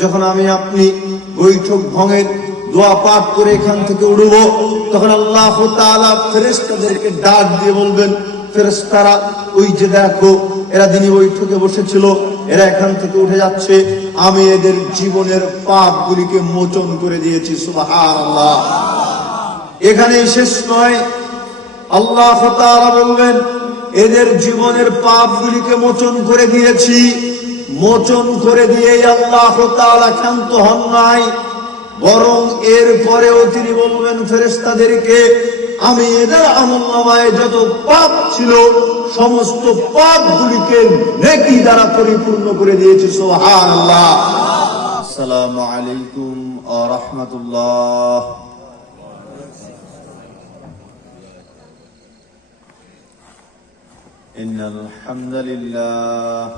যখন আমি আপনি বৈঠক ভঙ্গের দোয়া পাঠ করে এখান থেকে উঠব, তখন আল্লাহ তাআলা ফেরেশতাদেরকে ডাক দিয়ে বলবেন, ফেরেশতারা ওই যে দেখো এরা দিনই বৈঠকে বসেছিল, এরা এখান থেকে উঠে যাচ্ছে, আমি এদের জীবনের পাপগুলিকে মোচন করে দিয়েছি। সুবহানাল্লাহ। এখানেই শেষ নয়, আল্লাহ তাআলা বলবেন এদের জীবনের পাপগুলিকে মোচন করে দিয়েছি। মোচন করে দিয়েই আল্লাহ তাআলা ক্ষান্ত হন নাই, বরং এর পরেও তিনি বলবেন ফেরেশতাদেরকে, আমি এদের আমলনামায় যত পাপ ছিল সমস্ত পাপগুলিকে নেকি দ্বারা পরিপূর্ণ করে দিয়েছি। সুবহানাল্লাহ। আসসালামু আলাইকুম ওয়া রাহমাতুল্লাহ। ইন্নাল হামদালিল্লাহ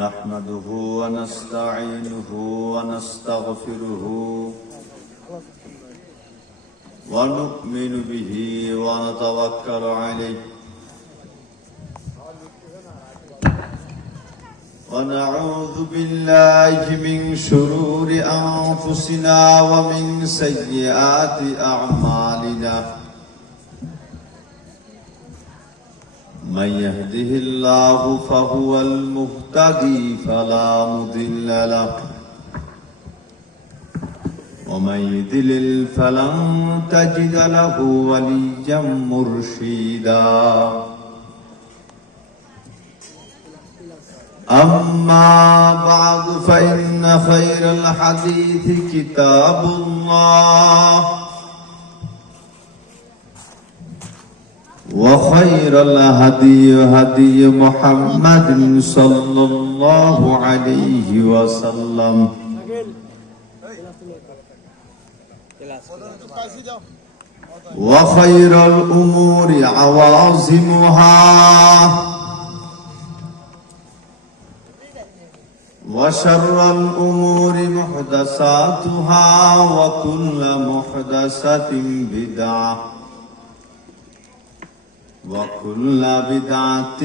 নাহমাদুহু ওয়া নাস্তাঈনুহু ওয়া নাস্তাগফিরুহু ওয়া নু'মিনু বিহি ওয়া নাতাওয়াক্কালু আলাইহি ওয়া না'উযু বিল্লাহি মিন শুরুরি আনফুসিনা ওয়া মিন সাইয়্যাতি আ'মালিনা। من يهده الله فهو المهتدي فلا مضل له ومن يضلل فلن تجد له وليا مرشدا. أما بعد فإن خير الحديث كتاب الله وخير الهدي هدي محمد صلى الله عليه وسلم وخير الأمور عوازمها وشر الأمور محدثاتها وكل محدثة بدعة وكل بدعة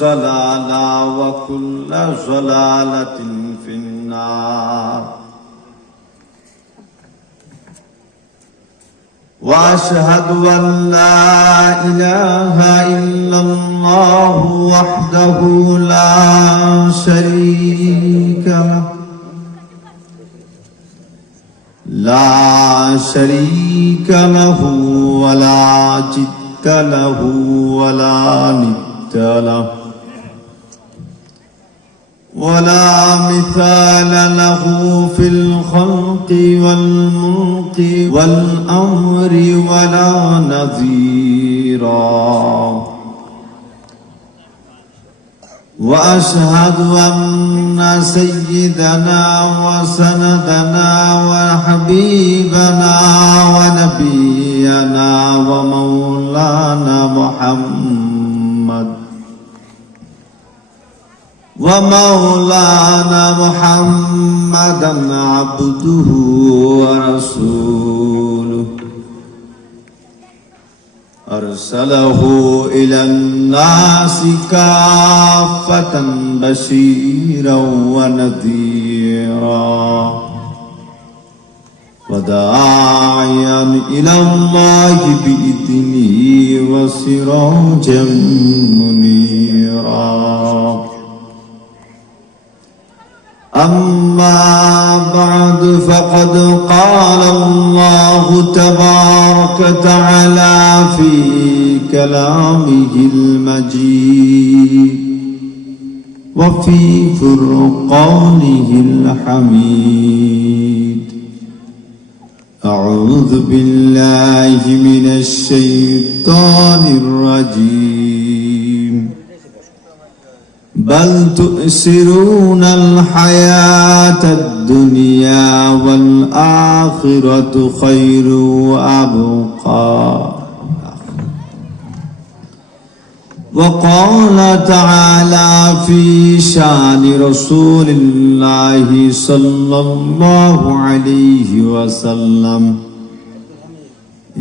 ضلالة وكل ضلالة في النار. وأشهد أن لا إله إلا الله وحده لا شريك له ولا جد له ولا ند له ولا مثال له في الخلق والملك والأمر ولا نظيرا. وأشهد أن سيدنا وسندنا وحبيبنا ونبينا ومولانا محمدا عبده ورسوله أرسله إلى الناس كافة بشيرا ونذيرا وداعيا إلى الله بإذنه وسراجا منيرا. أما بعد فقد قال الله تبارك وتعالى في كلامه المجيد وفي فرقانه الحميد. أعوذ بالله من الشيطان الرجيم. بل تؤثرون الحياة الدنيا والآخرة خير وأبقى. وقال تعالى في شان رسول الله صلى الله عليه وسلم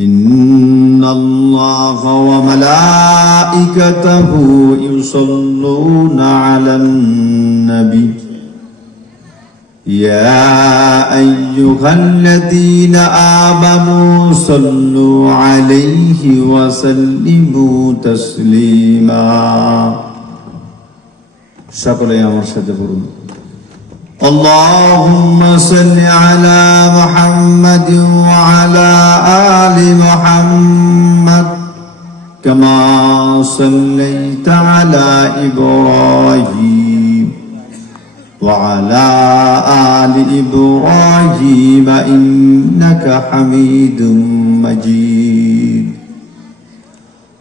ইন্নাল্লাহ ওয়া মালাইকাতাহু ইউসাল্লুনা আলান নবী ইয়া আইয়ুহাল্লাযীনা আমানু সাল্লু আলাইহি ওয়া সাল্লিমু তাসলিমা। সকলে আমার সাথে বলুন, আল্লাহুম্মা সাল্লি আলা মুহাম্মাদিন ওয়া আলা আলি মুহাম্মাদ কামা সাল্লাইতা আলা ইব্রাহিম ওয়া আলা আলি ইব্রাহিম ইন্নাকা হামিদুম মাজিদ।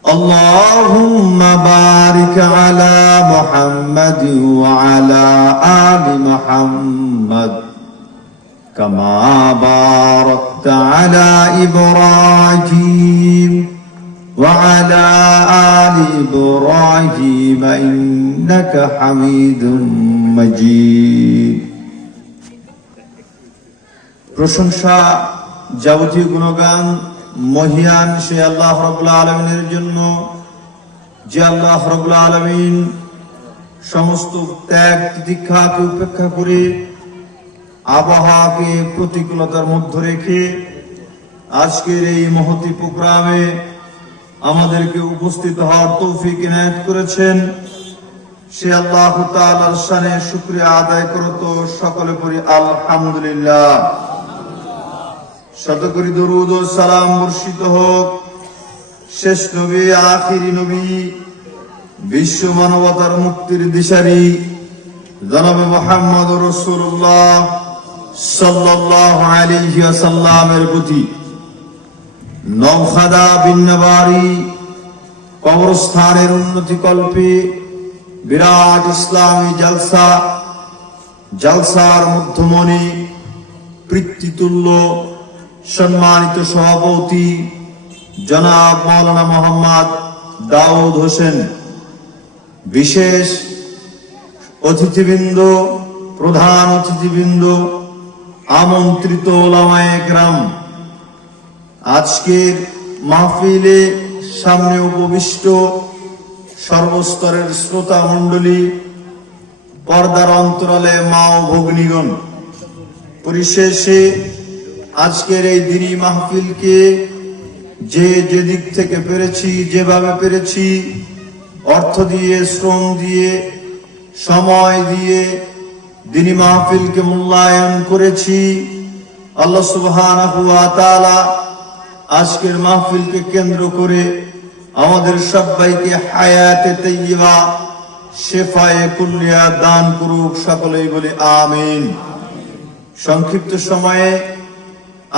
اللهم بارك على محمد وعلى آل محمد كما باركت على إبراهيم وعلى آل إبراهيم إنك حميد مجيد। প্রশংসা যাবতীয় গুণগান মহিয়ান সে আল্লাহ রাব্বুল আলামিনের জন্য, যে আল্লাহ রাব্বুল আলামিন সমস্ত ত্যাগ তিতিক্ষাকে উপেক্ষা করে আবহাওয়াকে প্রতিকূলতার মধ্যে রেখে আজকের এই মহতি প্রোগ্রামে আমাদেরকে উপস্থিত হওয়ার তৌফিক ইনায়েত করেছেন। সে আল্লাহ তাআলার শানে শুকরিয়া আদায় করত সকলে পড়ি আলহামদুলিল্লাহ। শতকরি দরুদ ও সালাম বর্ষিত হোক শেষ নবী আখিরি নবী বিশ্ব মানবতার মুক্তির দিশারি জনাবে মুহাম্মদ রাসূলুল্লাহ সাল্লাল্লাহু আলাইহি ওয়াসাল্লামের প্রতি। নওখাদা বিন নবারি কবরস্থানের উন্নতি কল্পে বিরাট ইসলামী জালসার মধ্যমণি পিতৃতুল্য সম্মানিত সভাপতি জনাব মাওলানা মোহাম্মদ দাউদ হোসেন, বিশেষ অতিথিবৃন্দ, প্রধান অতিথিবৃন্দ, আমন্ত্রিত ওলামায়ে কেরাম, আজকের মাহফিলে সামনে উপবিষ্ট সর্বস্তরের শ্রোতা মণ্ডলী, পর্দার অন্তরালে মা ও ভগ্নীগণ, পরিশেষে আজকের এই দিনী মাহফিলকে যে দিক থেকে পেরেছি, যেভাবে পেরেছি, অর্থ দিয়ে, শ্রম দিয়ে, সময় দিয়ে দিনী মাহফিলকে মূল্যায়ন করেছি। আল্লাহ সুবহানাহু ওয়া তাআলা আজকের মাহফিলকে কেন্দ্র করে আমাদের সবাইকে হায়াতে তাইয়্যিবা, শেফায়ে কুল্লিয়া দান করুক, সকলেই বলি আমিন। সংক্ষিপ্ত সময়ে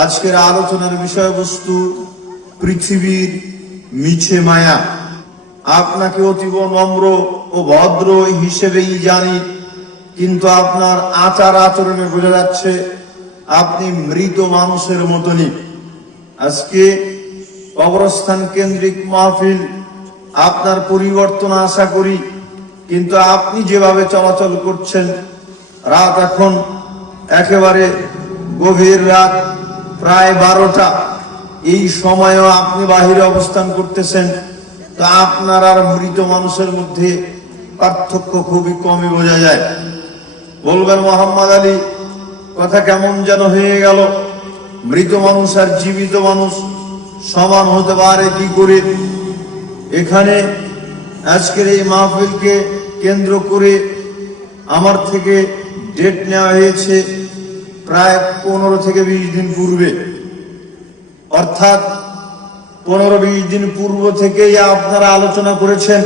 আজকের আলোচনার বিষয়বস্তু পৃথিবীর মিছে মায়া। আপনাকে অতীব নম্র ও ভদ্র হিসেবেই জানি, কিন্তু আপনার আচার আচরণে বোঝা যাচ্ছে আপনি মৃত মানুষের মতনই। আজকে কবরস্থান কেন্দ্রিক মাহফিল, আপনার পরিবর্তন আশা করি, কিন্তু আপনি যেভাবে চলাচল করছেন, রাত এখন একেবারে গভীর রাত, প্রায় 12টা, এই সময়ও আপনি বাহিরে অবস্থান করতেছেন, তা আপনার আর মৃত মানুষের মধ্যে পার্থক্য খুবই কমই বোঝা যায়। বলবেন মোহাম্মদ আলী, কথা কেমন যেন হয়ে গেল, মৃত মানুষ আর জীবিত মানুষ সমান হতে পারে কি করে? এখানে আজকের এই মাহফিলকে কেন্দ্র করে আমার থেকে ডেট নেওয়া হয়েছে প্রায় 15 থেকে 20 দিন পূর্বে, অর্থাৎ 15-20 দিন পূর্ব থেকেই আপনারা আলোচনা করেছেন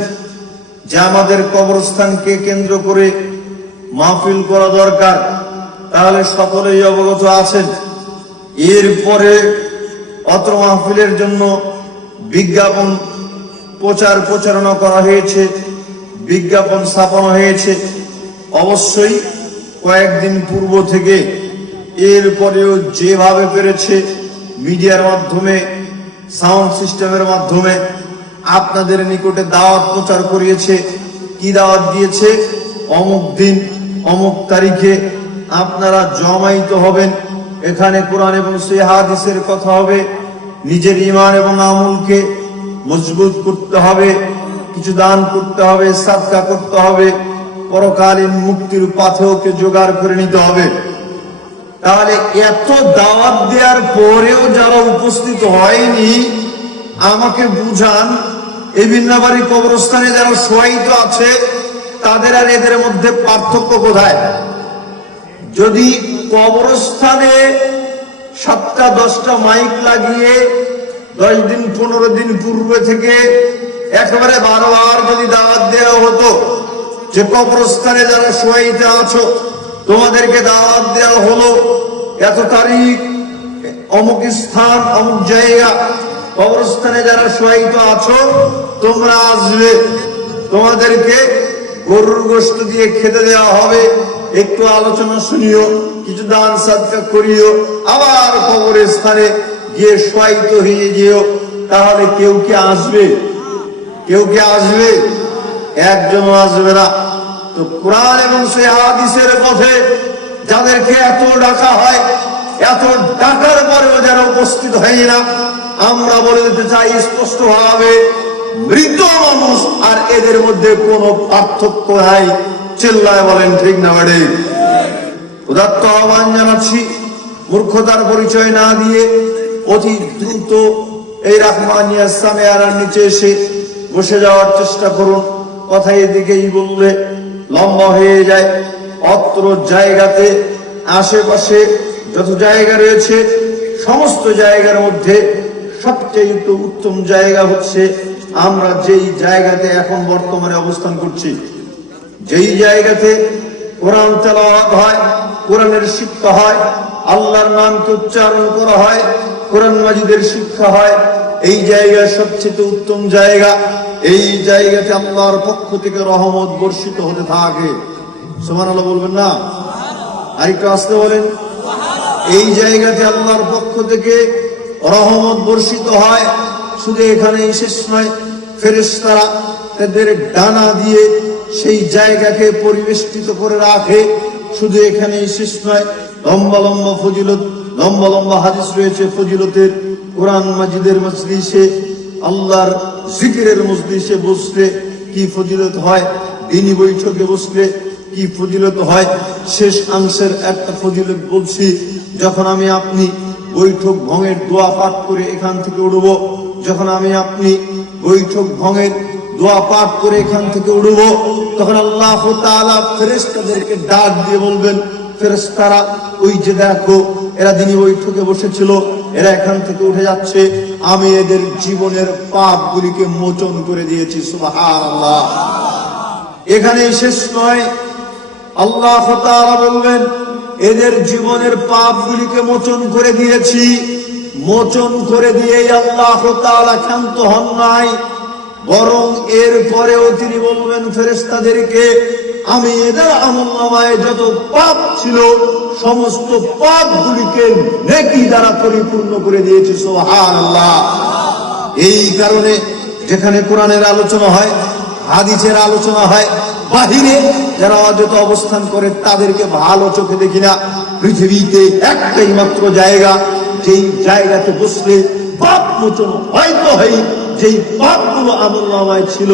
যে আমাদের কবরস্থানকে কেন্দ্র করে মাহফিল করা দরকার। তাহলে সকলেই অবগত আছেন। এরপরে অত্র মাহফিলের জন্য বিজ্ঞাপন প্রচারণা করা হয়েছে, বিজ্ঞাপন ছাপানো হয়েছে অবশ্যই কয়েকদিন পূর্ব থেকে। এরপরেও যেভাবে পেরেছে মিডিয়ার মাধ্যমে, সাউন্ড সিস্টেমের মাধ্যমে আপনাদের নিকটে দাওয়াত প্রচার করিয়েছে। কি দাওয়াত দিয়েছে? অমুক দিন অমুক তারিখে আপনারা জমায়েত হবেন, এখানে কোরআন এবং সহিহ হাদিসের কথা হবে, নিজের ঈমান এবং আমলকে মজবুত করতে হবে, কিছু দান করতে হবে, সাদকা করতে হবে, পরকালীন মুক্তির পাথেয়কে জোগাড় করে নিতে হবে। তাহলে এত দাওয়াত দেওয়ার পরেও যারা উপস্থিত হয়নি, আমাকে বুঝান এই বিন্নাবাড়ি কবরস্থানে যারা শোয়াইত আছে তাদের আর এদের মধ্যে পার্থক্য কোথায়? যদি কবরস্থানে 7টা 10টা মাইক লাগিয়ে 10 দিন 15 দিন পূর্বে থেকে একেবারে বারবার যদি দাওয়াত দেওয়া হতো যে কবরস্থানে যারা শোয়াইতে আছো তোমাদেরকে দাওয়াত দেওয়া হলো, এত তারিখ অমুক স্থান অমুক জায়গা কবরস্থানে যারা শোয়াইতে আছো তোমরা আসবে, তোমাদেরকে গরুর গোশত দিয়ে খেতে দেওয়া হবে, একটু আলোচনা শুনিও, কিছু দান সাদকা করিও, আবার কবরের স্থানে গিয়ে শোয়াইত হয়ে যেও, তাহলে কেউ কি আসবে? কেউ কি আসবে? একজনও আসবে না। তো কোরআন এবং সেই হাদিসের পথে যাদেরকে এত ডাকা হয়, এত ডাকার পরেও যারা উপস্থিত হয় না, আমরা বলে দিতে চাই স্পষ্ট ভাবে, মৃত মানুষ আর এদের মধ্যে কোনো পার্থক্য নাই। চিল্লায় বলেন ঠিক না বেড়ে? উদাত্ত আহ্বান জানাচ্ছি, মূর্খতার পরিচয় না দিয়ে অতি দ্রুত এই রাহমানিয়া সামিয়ারার নিচে এসে বসে যাওয়ার চেষ্টা করুন। কথা এদিকেই বললে লম্বা হয়ে যায়। অত্র জায়গাতে আশেপাশে যত জায়গা রয়েছে সমস্ত জায়গার মধ্যে সবচেয়ে উত্তম জায়গা হচ্ছে আমরা যেই জায়গাতে এখন বর্তমানে অবস্থান করছি, যেই জায়গাতে কোরআন তেলাওয়াত হয়, কোরআনের শিক্ষা হয়, আল্লাহর নামকে উচ্চারণ করা হয়, কোরআন মাজিদের শিক্ষা হয়, এই জায়গা সবচেয়ে উত্তম জায়গা। এই জায়গাতে আল্লাহর পক্ষ থেকে রহমত বর্ষিত হতে থাকে। সুবহানাল্লাহ বলবেন না? আরেকটু আসতে বলেন। এই জায়গাতে আল্লাহর পক্ষ থেকে রহমত বর্ষিত হয়। শুধু এখানেই শেষ নয়, ফেরেশতারা তাদের ডানা দিয়ে সেই জায়গাকে পরিবেষ্টিত করে রাখে। শুধু এখানেই শেষ নয়, লম্বা লম্বা ফজিলত, লম্বা লম্বা হাদিস রয়েছে ফজিলতের। কোরআন মাজিদের মজলিসে, আল্লাহর জিকিরের মজলিসে বসলে কি ফজিলত হয়, দিনী বৈঠকে বসলে কি ফজিলত হয়। শেষ অংশের একটা ফজিলত বলছি, যখন আমি আপনি বৈঠক ভঙ্গের দোয়া পাঠ করে এখান থেকে উঠব, যখন আমি আপনি বৈঠক ভঙ্গের দোয়া পাঠ করে এখান থেকে উঠব, তখন আল্লাহ তাআলা ফেরেশতাদেরকে ডাক দিয়ে বলবেন, ফেরেশতারা ওই যে দেখো এরা দিনী বৈঠকে বসেছিল, এরা এখান থেকে উঠে যাচ্ছে, আমি এদের জীবনের পাপগুলিকে মোচন করে দিয়েছি। সুবহানাল্লাহ। এখানেই শেষ নয়, আল্লাহ তাআলা বলবেন এদের জীবনের পাপগুলিকে মোচন করে দিয়েছি। মোচন করে দিয়েই আল্লাহ তাআলা ক্ষান্ত হন নাই, বরং এর পরেও তিনি বলবেন ফেরেশতাদেরকে, আমি এদের আমলনামায় যত পাপ ছিল সমস্ত পাপগুলিকে নেকি দ্বারা পরিপূর্ণ করে দিয়েছি। সুবহানাল্লাহ। এই কারণে যেখানে কোরআনের আলোচনা হয়, হাদিসের আলোচনা হয়, বাহিরে যারা অযথা অবস্থান করে তাদেরকে ভালো চোখে দেখি না। পৃথিবীতে একটাই মাত্র জায়গা, যেই জায়গাতে বসলে পাপ মোচন হয়তো হয়, যেই পাপগুলো আমলনামায় ছিল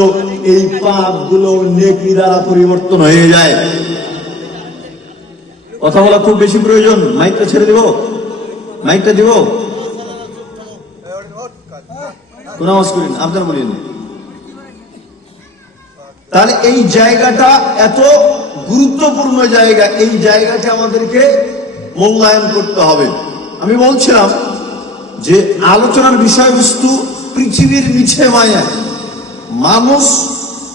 এই পাপগুলো নেকি দ্বারা পরিবর্তন হয়ে যায়। কথা বলা খুব বেশি প্রয়োজন। মাইকটা ছেড়ে দিব, মাইকটা দিব, কোন আওয়াজ করেন, আপনারা বলেন। তাহলে এই জায়গাটা এত গুরুত্বপূর্ণ জায়গা, এই জায়গাটা আমাদেরকে মূল্যায়ন করতে হবে। আমি বলছিলাম যে আলোচনার বিষয়বস্তু পৃথিবীর মিছে মায়া। মানুষ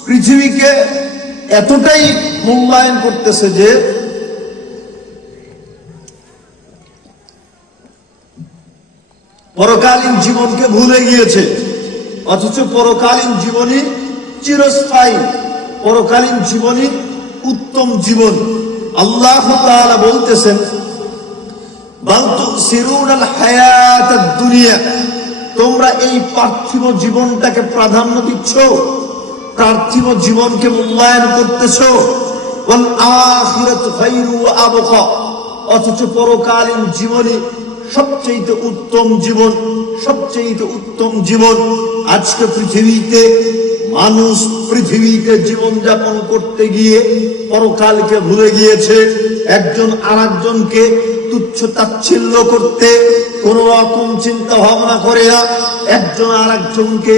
পৃথিবীকে এতটাই মূল্যায়ন করতেছে যে পরকালীন জীবনকে ভুলে গিয়েছে, অথচ পরকালীন জীবনই চিরস্থায়ী, পরকালীন জীবনই উত্তম জীবন। আল্লাহ তাআলা বলতেছেন, বাল তুসিরুনাল হায়াতাদ দুনিয়া, তোমরা এই পার্থিব জীবনটাকে প্রাধান্য দিচ্ছ, পার্থিব জীবনকে মূল্যায়ন করতেছ। ওয়াল আখিরাতু খায়রু ওয়া আবকা, অথচ পরকালীন জীবনই সবচেয়ে উত্তম জীবন, সবচেয়ে উত্তম জীবন। আজকে পৃথিবীতে জীবন যাপন করতে গিয়ে পরকালকে ভুলে গিয়েছে। একজন আরেকজনকে তুচ্ছ তাচ্ছিল্য করতে কোন রকম চিন্তা ভাবনা করে না। একজন আরেকজনকে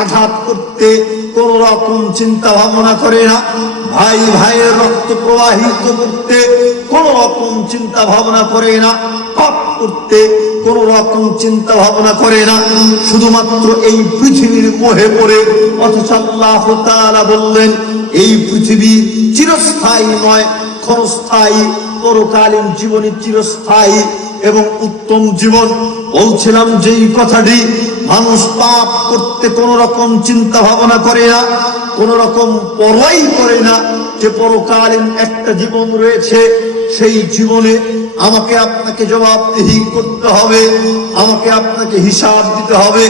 আঘাত করতে কোন রকম চিন্তা ভাবনা করে না। ভাই ভাইয়ের রক্ত প্রবাহিত করতে কোন রকম চিন্তা ভাবনা করে না। পাপ করতে কোন রকম চিন্তা ভাবনা করে না, শুধুমাত্র এই পৃথিবীর মোহে পড়ে। অথচ আল্লাহ তাআলা বললেন এই পৃথিবী চিরস্থায়ী নয়, ক্ষণস্থায়ী। পরকালীন জীবনী চিরস্থায়ী এবং উত্তম জীবন। বলছিলাম যেই কথাটি, মানুষ পাপ করতে কোন রকম চিন্তা ভাবনা করে না, কোন রকম পরোয়াই করে না যে পরকালীন একটা জীবন রয়েছে, সেই জীবনে আমাকে আপনাকে জবাবদিহি করতে হবে, আমাকে আপনাকে হিসাব দিতে হবে।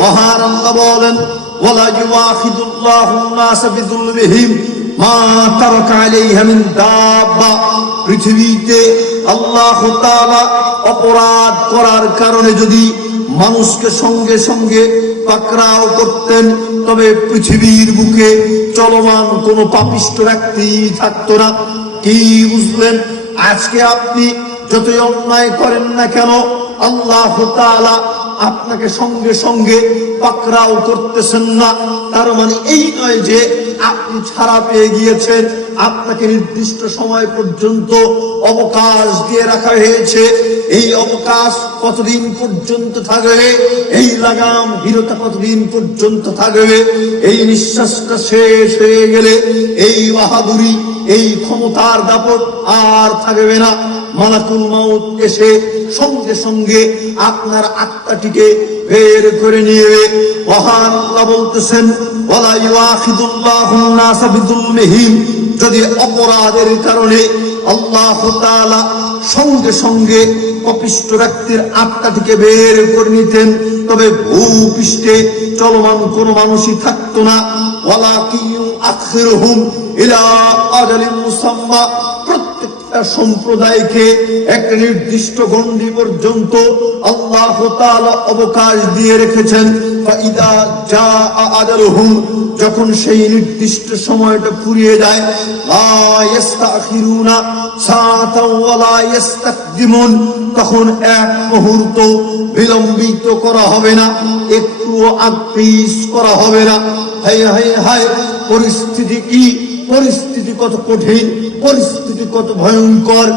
মহান আল্লাহ বলেন ওয়ালা ইউআখিদুল্লাহু নাসা বিযুলমিহিম মা তারাকা আলাইহা মিন দাব্বা। পৃথিবীতে আল্লাহ তাআলা অপরাধ করার কারণে যদি মানুষকে সঙ্গে সঙ্গে পাকড়াও করতেন, তবে পৃথিবীর বুকে চলমান কোন পাপিষ্ঠ ব্যক্তি থাকতো না। কি বুঝলেন? আজকে আপনি যতই অন্যায় করেন না কেন, আল্লাহ তাআলা আপনাকে সঙ্গে সঙ্গে পাকড়াও করতেছেন না। তার মানে এই নয় যে আপনি ছাড়া পেয়ে গিয়েছেন। আপনাকে নির্দিষ্ট সময় পর্যন্ত অবকাশ দিয়ে রাখা হয়েছে। এই অবকাশ কতদিন পর্যন্ত থাকবে? এই লাগাম হিরতা কতদিন পর্যন্ত থাকবে? এই নিঃশ্বাসটা শেষ হয়ে গেলে এই বাহাদুরি, এই ক্ষমতার দাপট আর থাকবে না। মালাকুল মাউত এসে সঙ্গে সঙ্গে আপনার আত্মাটিকে বের করে নিয়ে। মহান আল্লাহ বলতেছেন ওয়ালা ইউআখিদুল্লাহু নাসা বিযুলমিহিম। যদি অপরাধের কারণে আল্লাহ তাআলা সঙ্গে সঙ্গে পাপিষ্ঠ ব্যক্তির আত্মাটিকে বের করে নিতেন, তবে ভূপৃষ্ঠে চলমান কোন মানুষই থাকতো না। ওয়ালাকিন ইউআখিরুহুম ইলা আজালিন মুসাম্মা। প্রত্যেকটা সম্প্রদায়কে একটা নির্দিষ্ট গণ্ডি পর্যন্ত আল্লাহ তাআলা অবকাশ দিয়ে রেখেছেন। ফাইদা জাআ আজালুহুম, যখন সেই নির্দিষ্ট সময়টা ফুরিয়ে যায়, লা ইস্তাখিরুনা সাআতাও ওয়া লা ইস্তাকদিমুন, তখন এক মুহূর্ত বিলম্বিত করা হবে না, একটুও আগপিছ করা হবে না। হায় হায় হায়, পরিস্থিতি কি! পরিস্থিতি কত কঠিন, পরিস্থিতি কত ভয়ঙ্কর।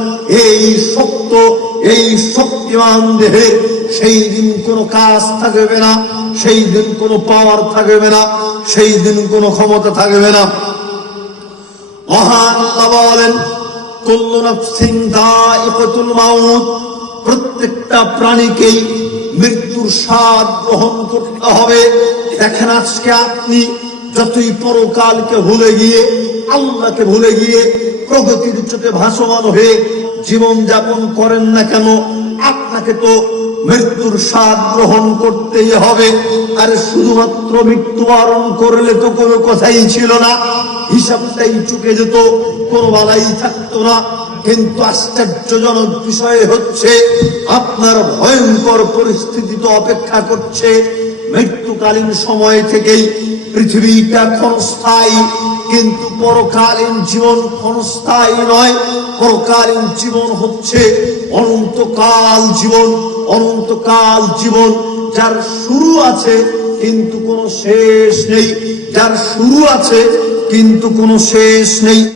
এই শক্ত, এই শক্তিমান দেহের সেই দিন কোনো কাজ থাকবে না, সেই দিন কোনো পাওয়ার থাকবে না, সেই দিন কোনো ক্ষমতা থাকবে না। মহান আল্লাহ বলেন কুল্লু নাফসিন যায়িকাতুল মাউত। প্রত্যেকটা প্রাণীকেই মৃত্যুর স্বাদ গ্রহণ করতে হবে। দেখেন আজকে আপনি যতই পরকালকে ভুলে গিয়ে, আল্লাহকে ভুলে গিয়ে প্রগতির চোখে ভাসমান হয়ে জীবন যাপন করেন না কেন, আপনাকে তো মৃত্যুর স্বাদ গ্রহণ করতেই হবে। আর শুধুমাত্র মৃত্যুবরণ করলে তো কোনো কথাই ছিল না, হিসাবটাই চুকে যেত, কোনো বালাই থাকতো না। কিন্তু আশ্চর্যজনক বিষয় হচ্ছে, আপনার ভয়ঙ্কর পরিস্থিতি তো অপেক্ষা করছে। মৃত্যুকালীন সময় থেকেই পৃথিবীটা ক্ষণস্থায়ী, কিন্তু পরকালীন জীবন ক্ষণস্থায়ী নয়। পরকালীন জীবন হচ্ছে অনন্তকাল জীবন। অনন্তকাল জীবন যার শুরু আছে কিন্তু কোনো শেষ নেই, যার শুরু আছে কিন্তু কোনো শেষ নেই।